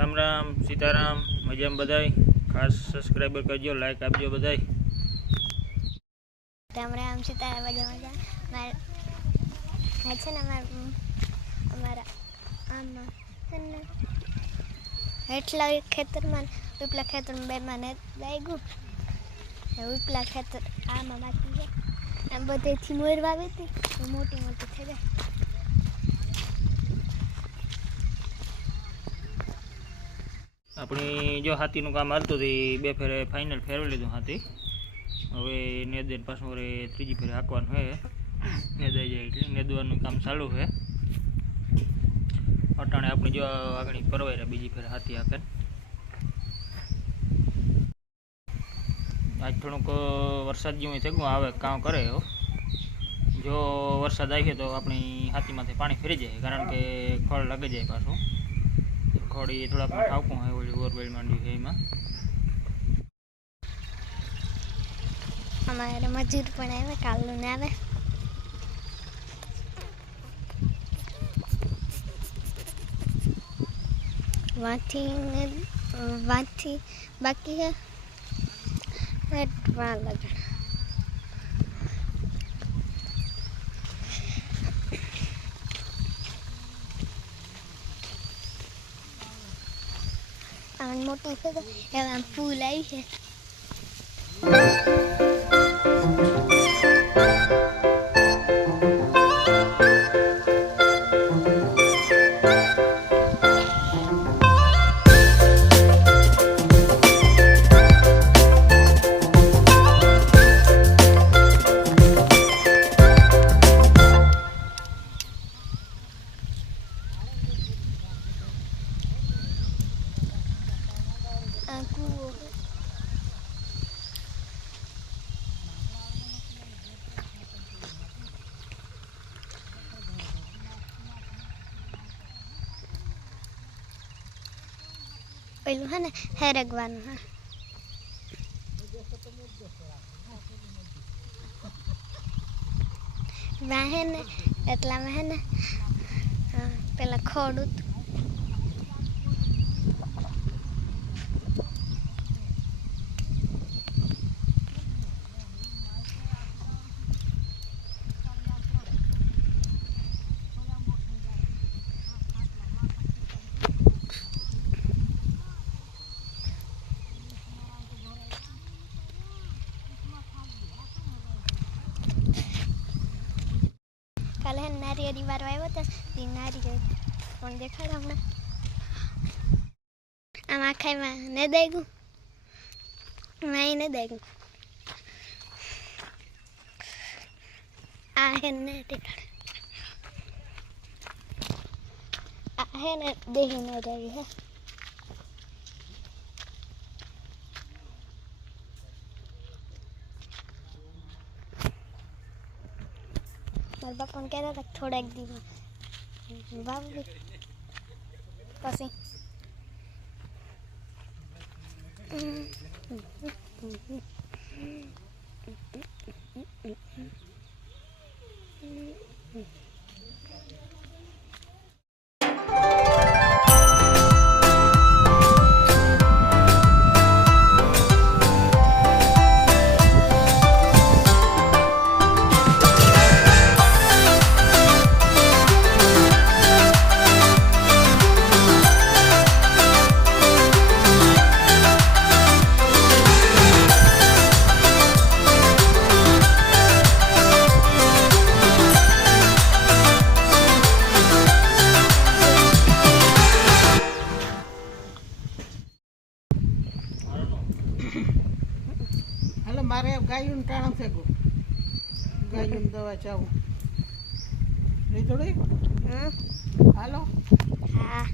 રામ રામ, સીતારામ, મજામાં બધાય? ખાસ સબસ્ક્રાઈબર કરજો લાઈક આપજો બધાય. રામ રામ, સીતારામ, મજા મજા. મારે છે ને અમારા અમારા આમાં એટલા ખેતરમાં ઉપલા ખેતરમાં બેમાં ને લાગ્યું. ઉપલા ખેતર આમાં બાકી છે. આમ બધેથી મોર વાવી હતી મોટી મોટી થઈ જાય. આપણી જો હાથીનું કામ હાલતું હતું ઈ બે ફેરે ફાઇનલ ફેરવી લીધું હાથી હવે નેદેન પાછું વરે ત્રીજી ફેરે હાંકવાનું છે નેદાઈ જાય એટલે નેદવાનું કામ ચાલુ છે અટાણે આપણે જો આગળ પરવાયરા બીજી ફેરે હાથી હાંકે આજ થોડુંક વરસાદ જેવું થઈ ગયું આવે કામ કરે હો જો વરસાદ આવી તો આપણી હાથીમાંથી પાણી ફરી જાય કારણ કે ખળ લાગી જાય પાછું ખળ એ થોડાક ઠાવકું હોય ઓલી બોરવેલ માંડ્યું છે એમાં અમારે મજૂર પણ આવે, કાલનું ને આવે. વાથી વાંથી બાકી છે. એટલા લગણ આમ મોટું છે એમાં ફૂલ આવી છે. આ cours. પેલું હે ને હેરગવાનું હા વાહે ને એટલામાં હે ને પેલા કાલે હે ને નારિયેળી વાળો આવ્યો હતો તે નારિયેળ પણ દેખાડ હમણાં. આમ આખાઈમાં ને દેગું માઈ ને દેગું આ હે ને દેખાડ. આ હે ને દેહી ન રહી હે. મારા બાપાને કહેતા હતા કે થોડાક દી વાવવી પછી હાલો મારે ગાયું ટાણું ફેંકું ગાયું દવા ચાવું. લીધું હાલો. હા.